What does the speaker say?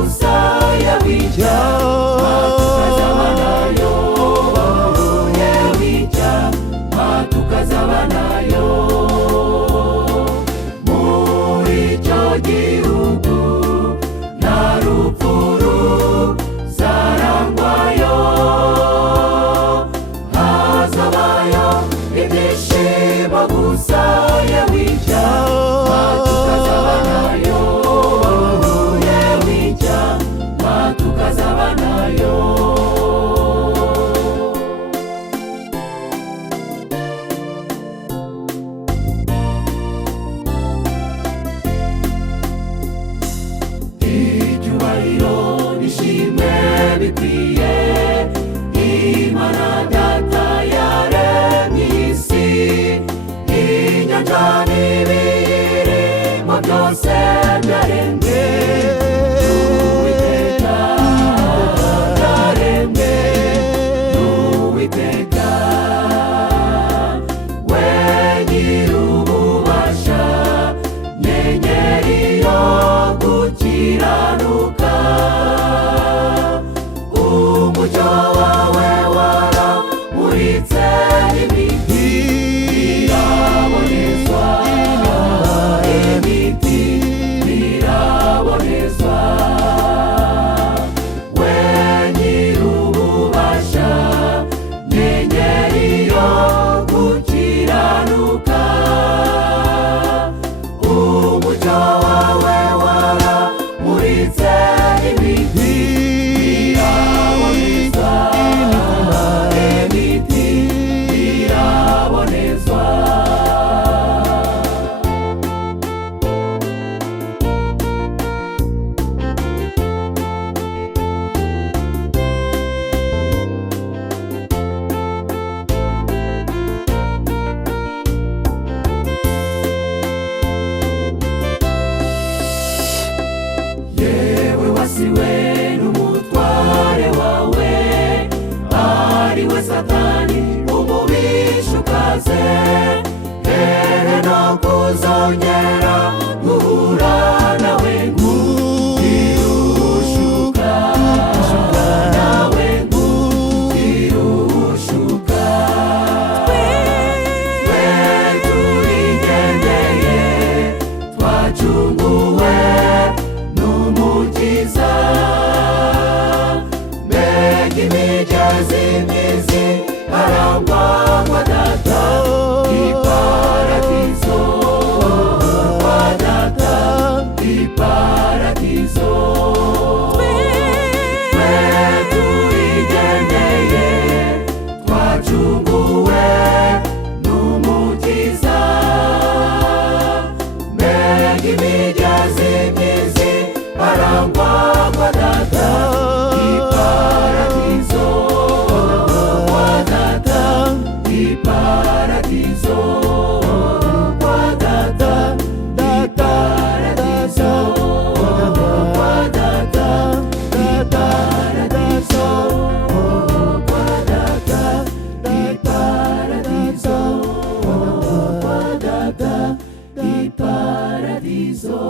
magusa yawica matukazaba nayo, yawica matukazaba nayo. Muri icyo gihugu nta rupfu ruzarangwayo, hazabayo ibyishimo gusa yawica matukazaba nayo, yawica matukazaba nayo. Icyubahiro n'ishimwe bikwiye Imana Data yaremye isi, inyanja n'ibiyirimo byose byaremwe n'Uwiteka, byaremwe n'Uwiteka. We nyir'ububasha, nyenyeri yo gukiranuka, umucyo wawe waramuritse imiti irabonezwa, imiti irabonezwa. We nyir'ububasha, nyenyeri yo gukiranuka, umucyo wawe waramuritse imiti irabonezwa, imiti irabonezwa. Yewe wasiwe n'umutware wawe, ari we Satani umubisha ukaze, hehe no kuzongera guhura nawe ng'irushuka, nawe ng'irushuka. Twe turigendeye twacunguwe n'Umukiza, mbega imigezi myiza arangwa kwa Data, iparadizo kwa Data, iparadizo. Twe turigendeye twacunguwe n'Umukiza, mbega imigezi myiza arangwa kwa Data, iparadizo kwa Data, iparadizo kwa Data, iparadizo kwa Data, iparadizo kwa Data, iparadizo kwa Data, iparadizo.